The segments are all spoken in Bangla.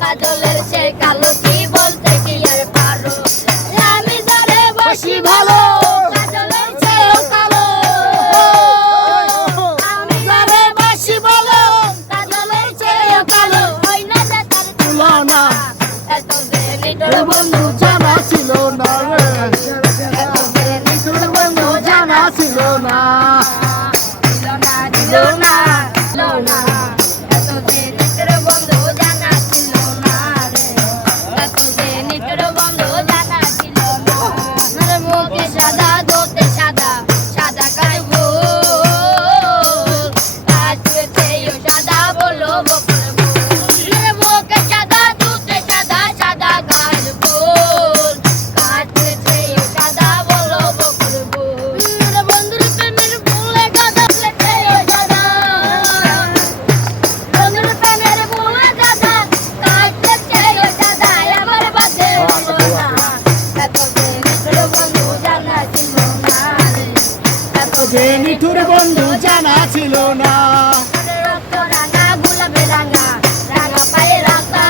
কাজলের সে কালো কি বলতে কি আর পারো আমি যারে বসি ভালো কাজলের সে কালো আমি যারে বসি ভালো কাজলের সে কালো হয় না যে তার তুলনা এত দেরি তোর বন্ধু জানা ছিল না রে এত দেরি তোর বন্ধু জানা ছিল না দিল না নিঠুর বন্ধু জানা ছিল না রাঙা গোলাপে রাঙা রাঙা পায়ে রাঙা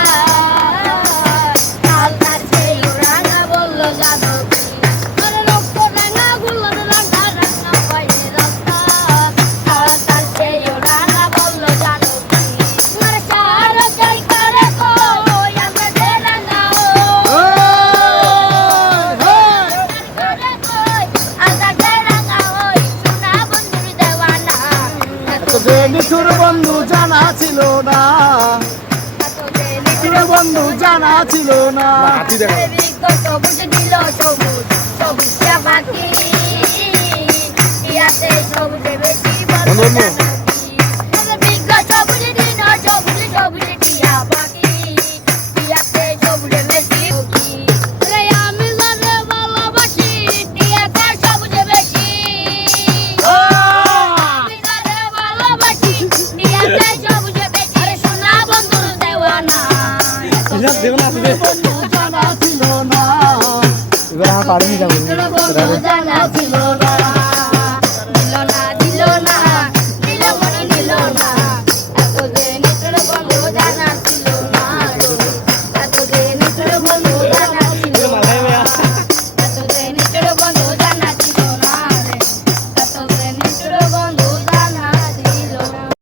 কাল তার সেই রাঙা বলল জানো রক্ত রাঙা গোলাপে রাঙা রাঙা পায়ে রাঙা কাল তার সেই রাঙা বলল জানো সারা যাই করে কই আমরা যে রাঙা নিঠুর বন্ধু জানা ছিল না নিঠুর বন্ধু জানা ছিল না সবুজ দিল সবুজ সবুজ পাখি ইয়াতে সবুজে বেশি সবুজ দিল সবুজ সবুজ টিয়া পাখি ইয়াতে সবুজে বেশি আমি যারে ভালোবাসি টিয়াতে সবুজে বেশি জানা ছিল না জানা ছিল